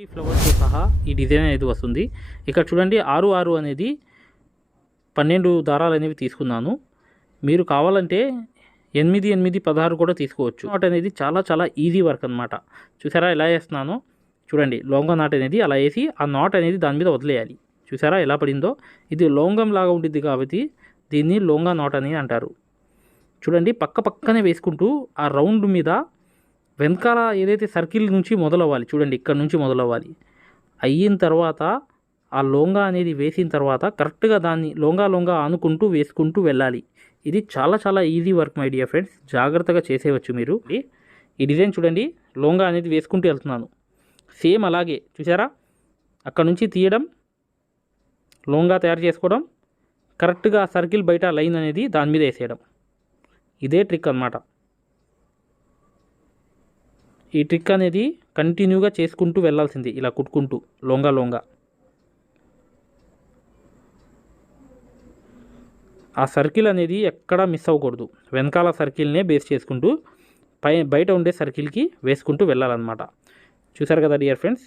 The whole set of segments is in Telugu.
ఈ ఫ్లవర్స్తో సహా ఈ డిజైన్ అనేది వస్తుంది. ఇక్కడ చూడండి ఆరు ఆరు అనేది పన్నెండు దారాలు అనేవి తీసుకున్నాను. మీరు కావాలంటే ఎనిమిది ఎనిమిది పదహారు కూడా తీసుకోవచ్చు. నాట్ అనేది చాలా చాలా ఈజీ వర్క్ అనమాట చూసారా ఎలా వేస్తున్నానో? చూడండి లోంగం నాట్ అనేది అలా వేసి ఆ నాట్ అనేది దాని మీద వదిలేయాలి. చూసారా ఎలా పడిందో? ఇది లోంగం లాగా ఉంటుంది కాబట్టి దీన్ని లోంగా నాట్ అని అంటారు. చూడండి పక్క పక్కనే వేసుకుంటూ ఆ రౌండ్ మీద వెనకాల ఏదైతే సర్కిల్ నుంచి మొదలవ్వాలి చూడండి ఇక్కడ నుంచి మొదలవ్వాలి. అయిన తర్వాత ఆ లోంగా అనేది వేసిన తర్వాత కరెక్ట్గా దాన్ని లోంగా లోంగా ఆనుకుంటూ వేసుకుంటూ వెళ్ళాలి. ఇది చాలా చాలా easy work my dear friends జాగ్రత్తగా చేసేవచ్చు మీరు. ఈ డిజైన్ చూడండి లోంగా అనేది వేసుకుంటూ వెళ్తున్నాను. సేమ్ అలాగే చూసారా అక్కడ నుంచి తీయడం లోంగా తయారు చేసుకోవడం కరెక్ట్గా సర్కిల్ బయట లైన్ అనేది దాని మీద వేసేయడం. ఇదే ట్రిక్ అన్నమాట. ఈ ట్రిక్ అనేది కంటిన్యూగా చేసుకుంటూ వెళ్ళాల్సింది. ఇలా కుట్టుకుంటూ లొంగ లొంగ. ఆ సర్కిల్ అనేది ఎక్కడా మిస్ అవ్వకూడదు. వెనకాల సర్కిల్నే బేస్ చేసుకుంటూ పై బయట ఉండే సర్కిల్కి వేసుకుంటూ వెళ్ళాలన్నమాట. చూసారు కదా డియర్ ఫ్రెండ్స్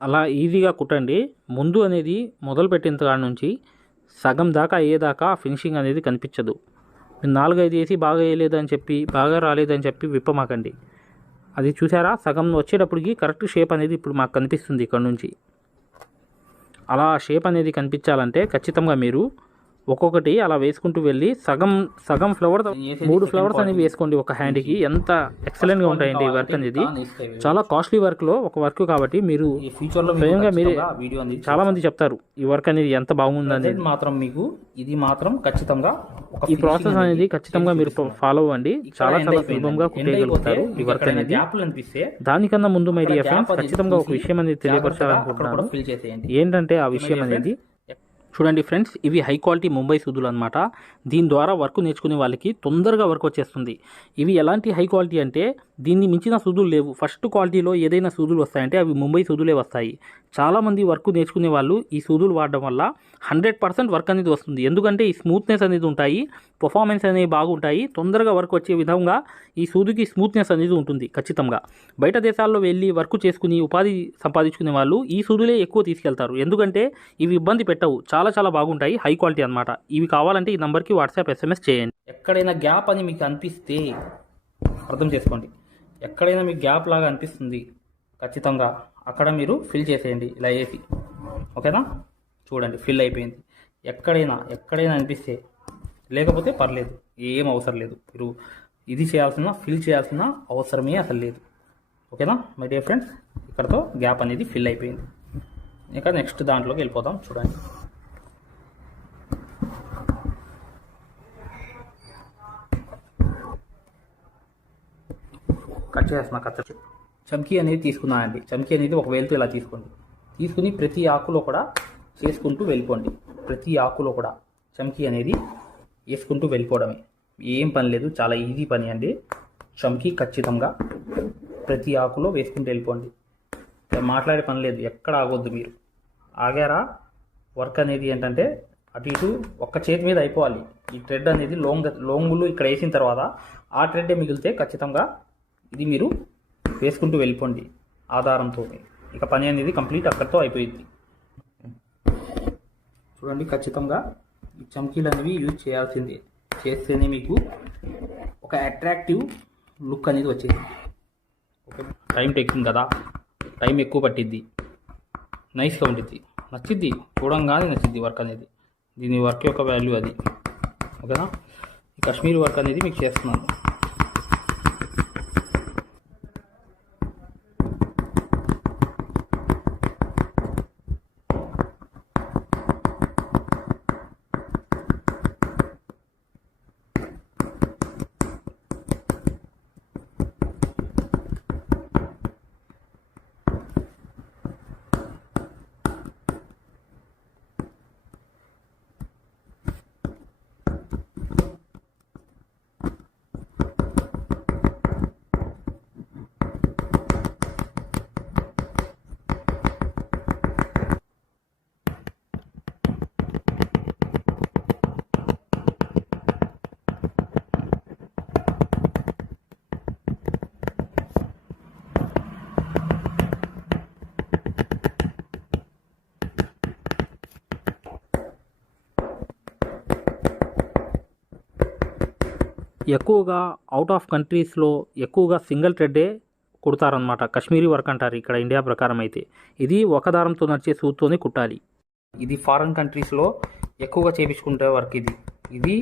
అలా ఈజీగా కుట్టండి. ముందు అనేది మొదలు పెట్టిన కాడ నుంచి సగం దాకా అయ్యేదాకా ఫినిషింగ్ అనేది కనిపించదు. మీరు నాలుగైదు వేసి బాగా వేయలేదని చెప్పి బాగా రాలేదని చెప్పి విప్పమాకండి. అది చూసారా? సగం వచ్చేటప్పటికి కరెక్ట్ షేప్ అనేది ఇప్పుడు మాకు కనిపిస్తుంది ఇక్కడ నుంచి. అలా షేప్ అనేది కనిపించాలంటే ఖచ్చితంగా మీరు ఒక్కొక్కటి అలా వేసుకుంటూ వెళ్ళి సగం సగం ఫ్లవర్ మూడు ఫ్లవర్స్ అనేవి వేసుకోండి ఒక హ్యాండ్కి ఎంత ఎక్సలెంట్గా ఉంటాయండి ఈ వర్క్ అనేది. చాలా కాస్ట్లీ వర్క్లో ఒక వర్క్ కాబట్టి మీరు ఈ ఫ్యూచర్లో స్వయంగా మీరే వీడియో అనేది చాలా మంది చెప్తారు ఈ వర్క్ అనేది ఎంత బాగుందని మాత్రం మీకు ఇది మాత్రం ఖచ్చితంగా ఈ ప్రాసెస్ అనేది ఖచ్చితంగా మీరు ఫాలో అవ్వండి. చాలా చాలా సులభంగా కుట్టేయగలుగుతారు ఈ వర్క్ అనేది. దానికన్నా ముందు మై డియర్ ఫ్రెండ్స్ ఖచ్చితంగా ఒక విషయం అనేది తెలియపరచాలనుకుంటున్నాను. ఏంటంటే ఆ విషయం అనేది చూడండి ఫ్రెండ్స్ ఇవి హై క్వాలిటీ ముంబై సూదులు అనమాట దీని ద్వారా వర్క్ నేర్చుకునే వాళ్ళకి తొందరగా వర్క్ వచ్చేస్తుంది. ఇవి ఎలాంటి హై క్వాలిటీ అంటే దీన్ని మించిన సూదులు లేవు. ఫస్ట్ క్వాలిటీలో ఏదైనా సూదులు వస్తాయంటే అవి ముంబై సూదులే వస్తాయి. చాలామంది వర్క్ నేర్చుకునే వాళ్ళు ఈ సూదులు వాడడం వల్ల హండ్రెడ్ పర్సెంట్ వర్క్ అనేది వస్తుంది. ఎందుకంటే ఈ స్మూత్నెస్ అనేది ఉంటాయి పర్ఫార్మెన్స్ అనేవి బాగుంటాయి తొందరగా వర్క్ వచ్చే విధంగా ఈ సూదుకి స్మూత్నెస్ అనేది ఉంటుంది ఖచ్చితంగా. బయట దేశాల్లో వెళ్ళి వర్క్ చేసుకుని ఉపాధి సంపాదించుకునే వాళ్ళు ఈ సూదులే ఎక్కువ తీసుకెళ్తారు. ఎందుకంటే ఇవి ఇబ్బంది పెట్టవు. చాలా చాలా బాగుంటాయి. హై క్వాలిటీ అన్నమాట. ఇవి కావాలంటే ఈ నంబర్కి వాట్సాప్ ఎస్ఎంఎస్ చేయండి. ఎక్కడైనా గ్యాప్ అని మీకు అనిపిస్తే అర్థం చేసుకోండి. ఎక్కడైనా మీకు గ్యాప్ లాగా అనిపిస్తుంది ఖచ్చితంగా. అక్కడ మీరు ఫిల్ చేసేయండి ఇలా వేసి ఓకేనా? చూడండి ఫిల్ అయిపోయింది. ఎక్కడైనా ఎక్కడైనా అనిపిస్తే లేకపోతే పర్లేదు ఏం అవసరం లేదు. మీరు ఇది చేయాల్సిన ఫిల్ చేయాల్సిన అవసరమే అసలు లేదు. ఓకేనా? మై డియర్ ఫ్రెండ్స్ ఇక్కడతో గ్యాప్ అనేది ఫిల్ అయిపోయింది. ఇంకా నెక్స్ట్ దాంట్లోకి వెళ్ళిపోదాం చూడండి. కట్ చేస్తున్నా కత్త చమ్కీ అనేది తీసుకున్నానండి. చమ్కీ అనేది ఒక వేలుతో ఇలా తీసుకోండి. తీసుకుని ప్రతి ఆకులో కూడా చేసుకుంటూ వెళ్ళిపోండి. ప్రతి ఆకులో కూడా చమ్కీ అనేది వేసుకుంటూ వెళ్ళిపోవడమే. ఏం పని లేదు. చాలా ఈజీ పని అండి. చమ్కీ ఖచ్చితంగా ప్రతి ఆకులో వేసుకుంటూ వెళ్ళిపోండి. మాట్లాడే పని లేదు. ఎక్కడ ఆగొద్దు మీరు. ఆగారా? వర్క్ అనేది ఏంటంటే అటు ఇటు ఒక్క చేతి మీద అయిపోవాలి. ఈ థ్రెడ్ అనేది లోంగ్ లోంగులు ఇక్కడ వేసిన తర్వాత ఆ థ్రెడ్డే మిగిలితే ఖచ్చితంగా ఇది మీరు వేసుకుంటూ వెళ్ళిపోండి ఆధారంతో ఇక పని అనేది కంప్లీట్ అక్కడితో అయిపోయింది. చూడండి ఖచ్చితంగా ఈ చమ్కీలు అనేవి యూజ్ చేయాల్సిందే. చేస్తేనే మీకు ఒక అట్రాక్టివ్ లుక్ అనేది వచ్చేది. ఓకే? టైం టేకింగ్ కదా? టైం ఎక్కువ పట్టిద్ది. నైస్గా ఉంటుంది నచ్చిద్ది. చూడంగానే నచ్చిద్ది వర్క్ అనేది. దీని వర్క్ యొక్క వాల్యూ అది. ఓకేనా? ఈ కాశ్మీర్ వర్క్ అనేది మీకు చేస్తున్నాను. ఎక్కువగా అవుట్ ఆఫ్ కంట్రీస్లో ఎక్కువగా సింగిల్ థ్రెడ్డే కుడతారనమాట కాశ్మీరీ వర్క్ అంటారు ఇక్కడ ఇండియా ప్రకారం అయితే. ఇది ఒక దారంతో నడిచే సూత్తోనే కుట్టాలి. ఇది ఫారెన్ కంట్రీస్లో ఎక్కువగా చేపించుకుంటే వర్క్ ఇది. ఇది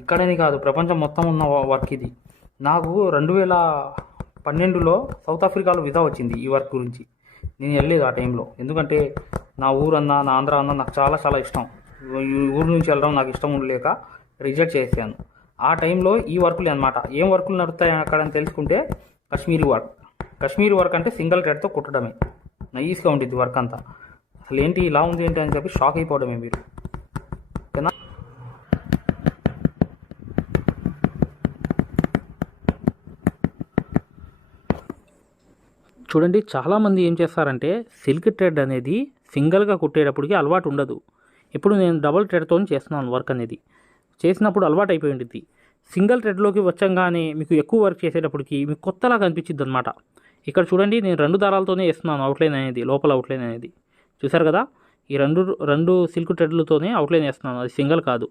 ఇక్కడని కాదు ప్రపంచం మొత్తం ఉన్న వర్క్ ఇది. నాకు రెండు వేల పన్నెండులో సౌత్ ఆఫ్రికాలో విజా వచ్చింది ఈ వర్క్ గురించి. నేను వెళ్ళలేదు ఆ టైంలో ఎందుకంటే నా ఊరన్నా నా ఆంధ్ర అన్న నాకు చాలా చాలా ఇష్టం. ఈ ఊరు నుంచి వెళ్ళడం నాకు ఇష్టం ఉండలేక రిజెక్ట్ చేశాను. ఆ టైంలో ఈ వర్కులు అనమాట ఏం వర్కులు నడుస్తాయి అక్కడ అని తెలుసుకుంటే కశ్మీరీ వర్క్. కశ్మీరీ వర్క్ అంటే సింగిల్ థ్రెడ్తో కుట్టడమే. నైస్గా ఉంటుంది వర్క్ అంతా. అసలు ఏంటి ఇలా ఉంది ఏంటి అని చెప్పి షాక్ అయిపోవడమే మీరు. ఓకేనా? చూడండి చాలామంది ఏం చేస్తారంటే సిల్క్ థ్రెడ్ అనేది సింగిల్గా కుట్టేటప్పటికి అలవాటు ఉండదు. ఇప్పుడు నేను డబుల్ థ్రెడ్తో చేస్తున్నాను వర్క్ అనేది. చేసినప్పుడు అలవాటు అయిపోయి ఉంటుంది సింగిల్ థ్రెడ్లోకి వచ్చంగానే మీకు ఎక్కువ వర్క్ చేసేటప్పటికి మీకు కొత్తలాగా అనిపించింది అనమాట ఇక్కడ చూడండి నేను రెండు దారాలతోనే వేస్తున్నాను అవుట్లైన్ అనేది లోపల అవుట్లైన్ అనేది. చూసారు కదా? ఈ రెండు రెండు సిల్క్ థ్రెడ్లతోనే అవుట్లైన్ వేస్తున్నాను అది సింగిల్ కాదు.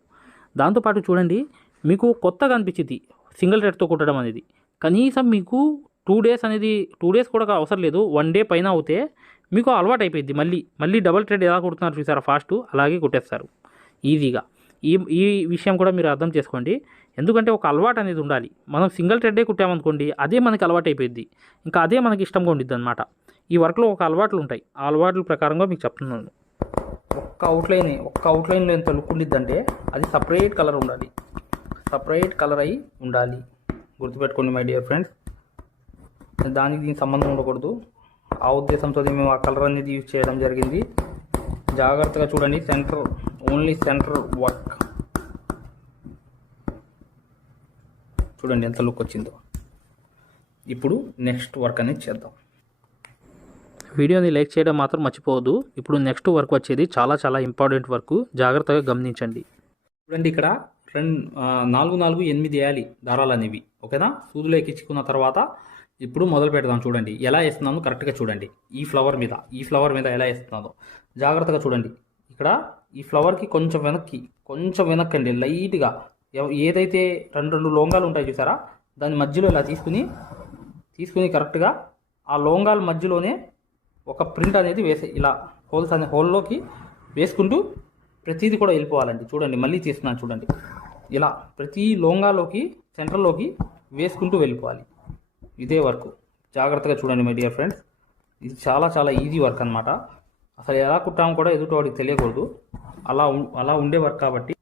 దాంతోపాటు చూడండి మీకు కొత్తగా అనిపించింది సింగిల్ థ్రెడ్తో కుట్టడం అనేది. కనీసం మీకు టూ డేస్ అనేది టూ డేస్ కూడా అవసరం లేదు వన్ డే పైన అవుతే మీకు అలవాటు అయిపోయింది మళ్ళీ. మళ్ళీ డబల్ థ్రెడ్ ఎలా కుడుతున్నారు చూసారా ఫాస్ట్? అలాగే కుట్టేస్తారు. ఈజీగా. ఈ ఈ విషయం కూడా మీరు అర్థం చేసుకోండి. ఎందుకంటే ఒక అలవాటు అనేది ఉండాలి. మనం సింగిల్ థ్రెడ్డే కుట్టామనుకోండి అదే మనకి అలవాటు అయిపోయింది ఇంకా అదే మనకి ఇష్టంగా ఉండిద్ది అనమాట ఈ వర్క్లో ఒక అలవాట్లు ఉంటాయి. ఆ అలవాట్ల ప్రకారంగా మీకు చెప్తున్నాను ఒక్క అవుట్లైన్ ఒక్క అవుట్లైన్లో ఎంత లుక్ ఉండిద్దంటే అది సపరేట్ కలర్ ఉండాలి. సపరేట్ కలర్ అయి ఉండాలి. గుర్తుపెట్టుకోండి మై డియర్ ఫ్రెండ్స్ దానికి దీనికి సంబంధం ఉండకూడదు. ఆ ఉద్దేశంతో మేము ఆ కలర్ అనేది యూజ్ చేయడం జరిగింది. జాగ్రత్తగా చూడండి సెంటర్ ఓన్లీ సెంటర్ వర్క్. చూడండి ఎంత లుక్ వచ్చిందో. ఇప్పుడు నెక్స్ట్ వర్క్ అనేది చేద్దాం. వీడియోని లైక్ చేయడం మాత్రం మర్చిపోవద్దు. ఇప్పుడు నెక్స్ట్ వర్క్ వచ్చేది చాలా చాలా ఇంపార్టెంట్ వర్క్. జాగ్రత్తగా గమనించండి. చూడండి ఇక్కడ రెండు నాలుగు నాలుగు ఎనిమిది వేయాలి దారాలు అనేవి. ఓకేనా? సూదులు ఎక్కించుకున్న తర్వాత ఇప్పుడు మొదలు పెడదాం చూడండి. ఎలా వేస్తున్నాను కరెక్ట్గా చూడండి. ఈ ఫ్లవర్ మీద ఈ ఫ్లవర్ మీద ఎలా వేస్తున్నాను జాగ్రత్తగా చూడండి. ఇక్కడ ఈ ఫ్లవర్కి కొంచెం వెనక్కి కొంచెం వెనక్కండి లైట్గా ఏదైతే రెండు రెండు లోంగాలు ఉంటాయి చూసారా? దాని మధ్యలో ఇలా తీసుకుని తీసుకుని కరెక్ట్గా ఆ లోంగాల మధ్యలోనే ఒక ప్రింట్ అనేది వేసే ఇలా హోల్స్ అనే హోల్లోకి వేసుకుంటూ ప్రతిదీ కూడా వెళ్ళిపోవాలండి. చూడండి మళ్ళీ చేస్తున్నాను చూడండి. ఇలా ప్రతి లోంగాలోకి సెంటర్లోకి వేసుకుంటూ వెళ్ళిపోవాలి. ఇదే వర్క్ జాగ్రత్తగా చూడండి మై డియర్ ఫ్రెండ్స్ ఇది చాలా చాలా ఈజీ వర్క్ అనమాట అసలు ఎలా కుట్టామో కూడా ఎదుటివాడికి తెలియకూడదు. అలా ఉం- అలా ఉండేవారు కాబట్టి.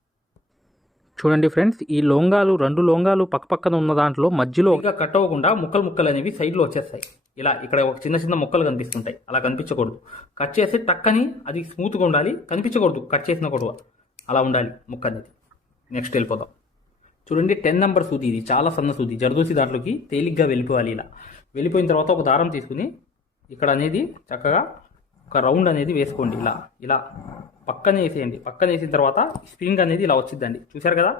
చూడండి ఫ్రెండ్స్ ఈ లోంగాలు రెండు లోంగాలు పక్కపక్కన ఉన్న దాంట్లో మధ్యలో ఇంకా కట్ అవ్వకుండా ముక్కలు ముక్కలు అనేవి సైడ్లో వచ్చేస్తాయి. ఇలా ఇక్కడ ఒక చిన్న చిన్న ముక్కలు కనిపిస్తుంటాయి. అలా కనిపించకూడదు. కట్ చేసి టక్కని అది స్మూత్గా ఉండాలి. కనిపించకూడదు. కట్ చేసిన కూడా అలా ఉండాలి ముక్క అనేది. నెక్స్ట్ వెళ్ళిపోదాం. చూడండి టెన్ నెంబర్ సూది ఇది. చాలా సన్న సూది. జర్దోసి దాంట్లోకి తేలిగ్గా వెళ్ళిపోవాలి ఇలా. వెళ్ళిపోయిన తర్వాత ఒక దారం తీసుకుని ఇక్కడ అనేది చక్కగా ఒక రౌండ్ అనేది వేసుకోండి. ఇలా ఇలా పక్కన వేసేయండి. పక్కన వేసిన తర్వాత స్ప్రింగ్ అనేది ఇలా వచ్చిందండి చూశారు కదా?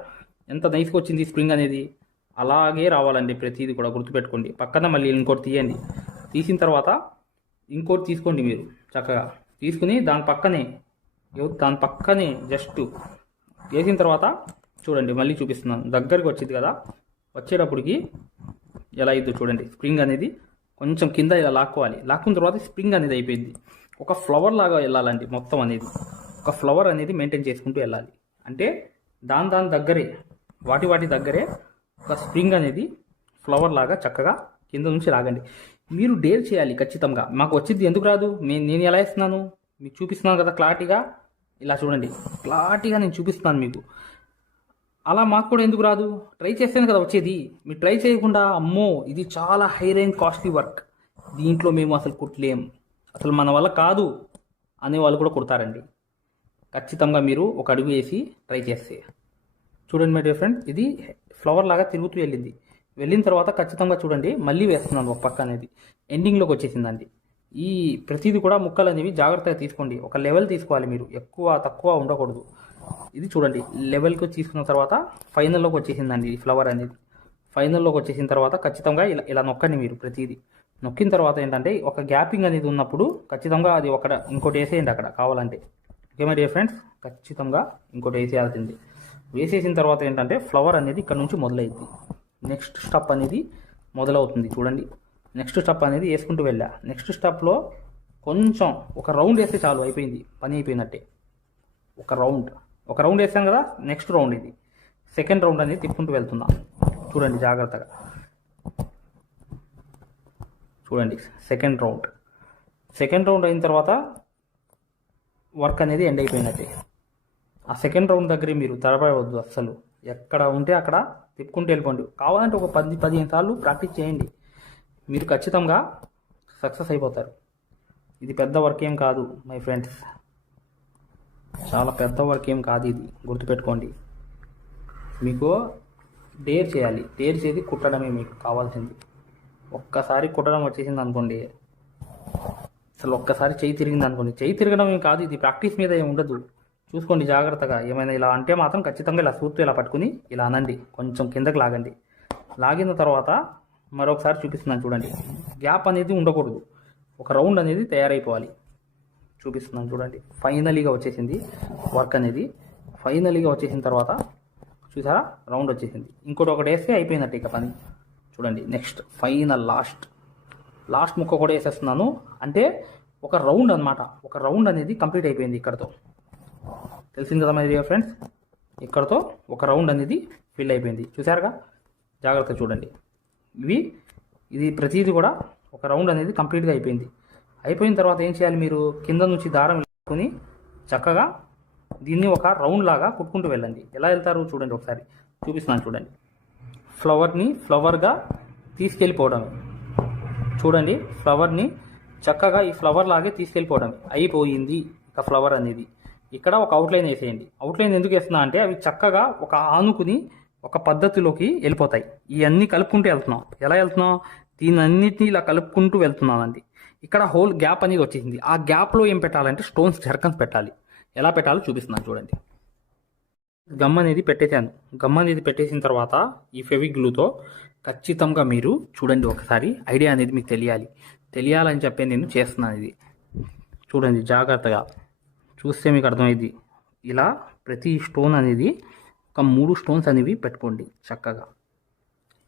ఎంత నైస్గా వచ్చింది స్ప్రింగ్ అనేది. అలాగే రావాలండి ప్రతిదీ కూడా గుర్తుపెట్టుకోండి. పక్కన మళ్ళీ ఇంకోటి తీయండి. తీసిన తర్వాత ఇంకోటి తీసుకోండి మీరు చక్కగా. తీసుకుని దాని పక్కనే దాని పక్కనే జస్ట్ వేసిన తర్వాత చూడండి మళ్ళీ చూపిస్తున్నాను. దగ్గరికి వచ్చింది కదా? వచ్చేటప్పటికి ఎలా అయిందో చూడండి. స్ప్రింగ్ అనేది కొంచెం కింద ఇలా లాక్కోవాలి. లాక్కున్న తర్వాత స్ప్రింగ్ అనేది అయిపోయింది. ఒక ఫ్లవర్ లాగా వెళ్ళాలండి మొత్తం అనేది. ఒక ఫ్లవర్ అనేది మెయింటైన్ చేసుకుంటూ వెళ్ళాలి. అంటే దాని దాని దగ్గరే వాటి వాటి దగ్గరే ఒక స్ప్రింగ్ అనేది ఫ్లవర్ లాగా చక్కగా కింద నుంచి రాగండి. మీరు డేర్ చేయాలి ఖచ్చితంగా. మాకు వచ్చింది ఎందుకు రాదు? నేను నేను ఎలా ఇస్తున్నాను మీకు చూపిస్తున్నాను కదా క్లారిటీగా ఇలా చూడండి. క్లారిటీగా నేను చూపిస్తున్నాను మీకు. అలా మాకు కూడా ఎందుకు రాదు? ట్రై చేస్తేనే కదా వచ్చేది. మీరు ట్రై చేయకుండా అమ్మో ఇది చాలా హై రేంజ్ కాస్ట్లీ వర్క్ దీంట్లో మేము అసలు కుట్టలేం. అసలు మన వల్ల కాదు అనే వాళ్ళు కూడా కుడతారండి. ఖచ్చితంగా మీరు ఒక అడుగు వేసి ట్రై చేస్తే. చూడండి మై డియర్ ఫ్రెండ్ ఇది ఫ్లవర్ లాగా తిరుగుతూ వెళ్ళింది. వెళ్ళిన తర్వాత ఖచ్చితంగా చూడండి మళ్ళీ వేస్తున్నాను ఒక పక్క అనేది. ఎండింగ్లోకి వచ్చేసిందండి. ఈ ప్రతిదీ కూడా ముక్కలు అనేవి జాగ్రత్తగా తీసుకోండి. ఒక లెవెల్ తీసుకోవాలి మీరు. ఎక్కువ తక్కువ ఉండకూడదు. ఇది చూడండి లెవెల్కి తీసుకున్న తర్వాత ఫైనల్లోకి వచ్చేసిందండి ఈ ఫ్లవర్ అనేది. ఫైనల్లోకి వచ్చేసిన తర్వాత ఖచ్చితంగా ఇలా ఇలా నొక్కండి మీరు ప్రతిదీ. నొక్కిన తర్వాత ఏంటంటే ఒక గ్యాపింగ్ అనేది ఉన్నప్పుడు ఖచ్చితంగా అది ఒక ఇంకోటి వేసేయండి అక్కడ కావాలంటే. ఓకే మై డియర్ ఫ్రెండ్స్ ఖచ్చితంగా ఇంకోటి వేసేయాల్సింది. వేసేసిన తర్వాత ఏంటంటే ఫ్లవర్ అనేది ఇక్కడ నుంచి మొదలైంది నెక్స్ట్ స్టెప్ అనేది మొదలవుతుంది. చూడండి. నెక్స్ట్ స్టెప్ అనేది వేసుకుంటూ వెళ్ళా. నెక్స్ట్ స్టెప్లో కొంచెం ఒక రౌండ్ వేస్తే చాలు అయిపోయింది. పని అయిపోయినట్టే. ఒక రౌండ్ ఒక రౌండ్ వేసాం కదా నెక్స్ట్ రౌండ్ ఇది. సెకండ్ రౌండ్ అనేది తిప్పుకుంటూ వెళ్తున్నా. చూడండి జాగ్రత్తగా. చూడండి సెకండ్ రౌండ్ సెకండ్ రౌండ్ అయిన తర్వాత వర్క్ అనేది ఎండ్ అయిపోయినట్టే. ఆ సెకండ్ రౌండ్ దగ్గర మీరు తడబడవద్దు అస్సలు. ఎక్కడ ఉంటే అక్కడ తిప్పుకుంటూ వెళ్ళిపోండి. కావాలంటే ఒక పది పదిహేను సార్లు ప్రాక్టీస్ చేయండి. మీరు ఖచ్చితంగా సక్సెస్ అయిపోతారు. ఇది పెద్ద వర్క్ ఏం కాదు మై ఫ్రెండ్స్ చాలా పెద్ద వర్క్ ఏం కాదు ఇది గుర్తుపెట్టుకోండి. మీకు డేర్ చేయాలి. డేర్ చేసి కుట్టడమే మీకు కావాల్సింది. ఒక్కసారి కుట్టడం వచ్చేసింది అనుకోండి. అసలు ఒక్కసారి చేయి తిరిగింది అనుకోండి. చేయి తిరగడం ఏం కాదు ఇది ప్రాక్టీస్ మీద ఏమి ఉండదు. చూసుకోండి జాగ్రత్తగా. ఏమైనా ఇలా అంటే మాత్రం ఖచ్చితంగా ఇలా సూత్తు ఇలా పట్టుకుని ఇలా అనండి. కొంచెం కిందకి లాగండి. లాగిన తర్వాత మరొకసారి చూపిస్తున్నాను చూడండి. గ్యాప్ అనేది ఉండకూడదు. ఒక రౌండ్ అనేది తయారైపోవాలి. చూపిస్తున్నాను చూడండి. ఫైనలీగా వచ్చేసింది వర్క్ అనేది. ఫైనలీగా వచ్చేసిన తర్వాత చూసారా? రౌండ్ వచ్చేసింది. ఇంకోటి ఒకటి వేస్తే అయిపోయినట్టు ఇక పని. చూడండి నెక్స్ట్ ఫైనల్ లాస్ట్ లాస్ట్ ముక్క కూడా వేసేస్తున్నాను. అంటే ఒక రౌండ్ అన్నమాట. ఒక రౌండ్ అనేది కంప్లీట్ అయిపోయింది ఇక్కడతో. తెలిసింది కదా మరి ఫ్రెండ్స్ ఇక్కడతో ఒక రౌండ్ అనేది ఫిల్ అయిపోయింది. చూసారుగా జాగ్రత్త చూడండి. ఇవి ఇది ప్రతిదీ కూడా ఒక రౌండ్ అనేది కంప్లీట్గా అయిపోయింది. అయిపోయిన తర్వాత ఏం చేయాలి మీరు? కింద నుంచి దారం వేసుకొని చక్కగా దీన్ని ఒక రౌండ్ లాగా కుట్టుకుంటూ వెళ్ళండి. ఎలా వెళ్తారు? చూడండి ఒకసారి. చూపిస్తున్నాను చూడండి. ఫ్లవర్ని ఫ్లవర్గా తీసుకెళ్ళిపోవడమే చూడండి ఫ్లవర్ని చక్కగా ఈ ఫ్లవర్ లాగే తీసుకెళ్ళిపోవడం. అయిపోయింది ఇక ఫ్లవర్ అనేది. ఇక్కడ ఒక అవుట్లైన్ వేసేయండి. అవుట్లైన్ ఎందుకు వేస్తున్నా అంటే అవి చక్కగా ఒక ఆనుకుని ఒక పద్ధతిలోకి వెళ్ళిపోతాయి. ఇవన్నీ కలుపుకుంటూ వెళ్తున్నాం. ఎలా వెళ్తున్నాం? దీని అన్నిటిని ఇలా కలుపుకుంటూ వెళ్తున్నానండి. ఇక్కడ హోల్ గ్యాప్ అనేది వచ్చేసింది. ఆ గ్యాప్లో ఏం పెట్టాలంటే స్టోన్స్ జర్కన్స్ పెట్టాలి. ఎలా పెట్టాలో చూపిస్తున్నాను చూడండి. గమ్ అనేది పెట్టేశాను. గమ్ అనేది పెట్టేసిన తర్వాత ఈ ఫెవిక్ గ్లూతో ఖచ్చితంగా మీరు చూడండి ఒకసారి. ఐడియా అనేది మీకు తెలియాలి. తెలియాలని చెప్పి నేను చేస్తున్నాను ఇది. చూడండి జాగ్రత్తగా. చూస్తే మీకు అర్థమైంది ఇలా ప్రతి స్టోన్ అనేది ఒక మూడు స్టోన్స్ అనేవి పెట్టుకోండి చక్కగా.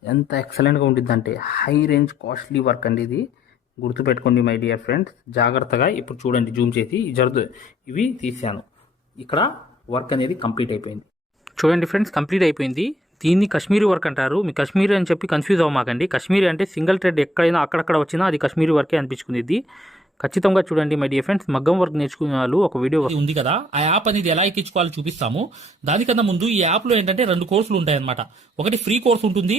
ఎంత ఎక్సలెంట్గా ఉంటుందంటే హై రేంజ్ కాస్ట్లీ వర్క్ అండి ఇది. గుర్తుపెట్టుకోండి మై డియర్ ఫ్రెండ్స్. జాగ్రత్తగా ఇప్పుడు చూడండి జూమ్ చేసి ఈ జరుదు ఇవి తీసాను. ఇక్కడ వర్క్ అనేది కంప్లీట్ అయిపోయింది. చూడండి ఫ్రెండ్స్ కంప్లీట్ అయిపోయింది. దీన్ని కాశ్మీరీ వర్క్ అంటారు. మీ కాశ్మీరీ అని చెప్పి కన్ఫ్యూజ్ అవ్వమాకండి. కాశ్మీరీ అంటే సింగిల్ థ్రెడ్ ఎక్కడైనా అక్కడక్కడ వచ్చినా అది కాశ్మీరీ వర్కే అనిపించుకుంది ఇది ఖచ్చితంగా చూడండి మై డియర్ ఫ్రెండ్స్ మగ్గం వర్క్ నేర్చుకునే వాళ్ళు ఒక వీడియో ఉంది కదా. ఆ యాప్ అనేది ఎలా ఎక్కించుకోవాలో చూపిస్తాము. దానికన్నా ముందు ఈ యాప్లో ఏంటంటే రెండు కోర్సులు ఉంటాయన్నమాట. ఒకటి ఫ్రీ కోర్స్ ఉంటుంది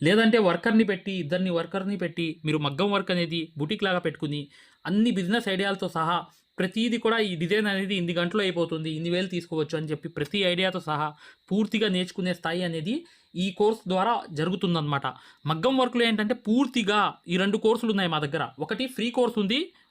లేదంటే వర్కర్ని పెట్టి ఇద్దరిని వర్కర్ని పెట్టి మీరు మగ్గం వర్క్ అనేది బుటిక్ లాగా పెట్టుకుని అన్ని బిజినెస్ ఐడియాలతో సహా ప్రతిదీ కూడా ఈ డిజైన్ అనేది ఇన్ని గంటలో అయిపోతుంది ఇన్ని వేలు తీసుకోవచ్చు అని చెప్పి ప్రతి ఐడియాతో సహా పూర్తిగా నేర్చుకునే స్థాయి అనేది ఈ కోర్స్ ద్వారా జరుగుతుందన్నమాట. మగ్గం వర్క్లో ఏంటంటే పూర్తిగా ఈ రెండు కోర్సులు ఉన్నాయి మా దగ్గర. ఒకటి ఫ్రీ కోర్స్ ఉంది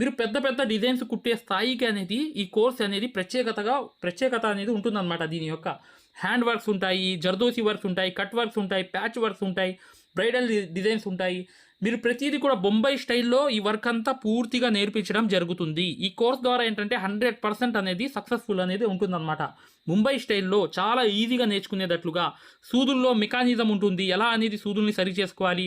మీరు పెద్ద పెద్ద డిజైన్స్ కుట్టే స్థాయికి అనేది ఈ కోర్స్ అనేది ప్రత్యేకతగా ప్రత్యేకత అనేది ఉంటుందన్నమాట దీని యొక్క. హ్యాండ్ వర్క్స్ ఉంటాయి జర్దోసి వర్క్స్ ఉంటాయి కట్ వర్క్స్ ఉంటాయి ప్యాచ్ వర్క్స్ ఉంటాయి బ్రైడల్ డిజైన్స్ ఉంటాయి. మీరు ప్రతిదీ కూడా బొంబాయి స్టైల్లో ఈ వర్క్ అంతా పూర్తిగా నేర్పించడం జరుగుతుంది. ఈ కోర్స్ ద్వారా ఏంటంటే హండ్రెడ్ పర్సెంట్ అనేది సక్సెస్ఫుల్ అనేది ఉంటుందన్నమాట. ముంబై స్టైల్లో చాలా ఈజీగా నేర్చుకునేటట్లుగా సూదుల్లో మెకానిజం ఉంటుంది. ఎలా అనేది సూదుల్ని సరి చేసుకోవాలి?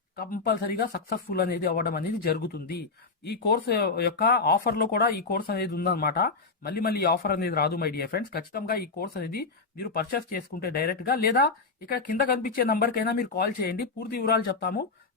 కంపల్సరీగా సక్సెస్ఫుల్ అనేది అవ్వడం అనేది జరుగుతుంది. ఈ కోర్స్ యొక్క ఆఫర్లో కూడా ఈ కోర్స్ అనేది ఉందన్నమాట. మళ్ళీ మళ్ళీ ఆఫర్ అనేది రాదు మై డియర్ ఫ్రెండ్స్. ఖచ్చితంగా ఈ కోర్స్ అనేది మీరు పర్చేస్ చేసుకుంటే డైరెక్ట్గా లేదా ఇక్కడ కింద కనిపించే నంబర్కైనా మీరు కాల్ చేయండి. పూర్తి వివరాలు చెప్తాము.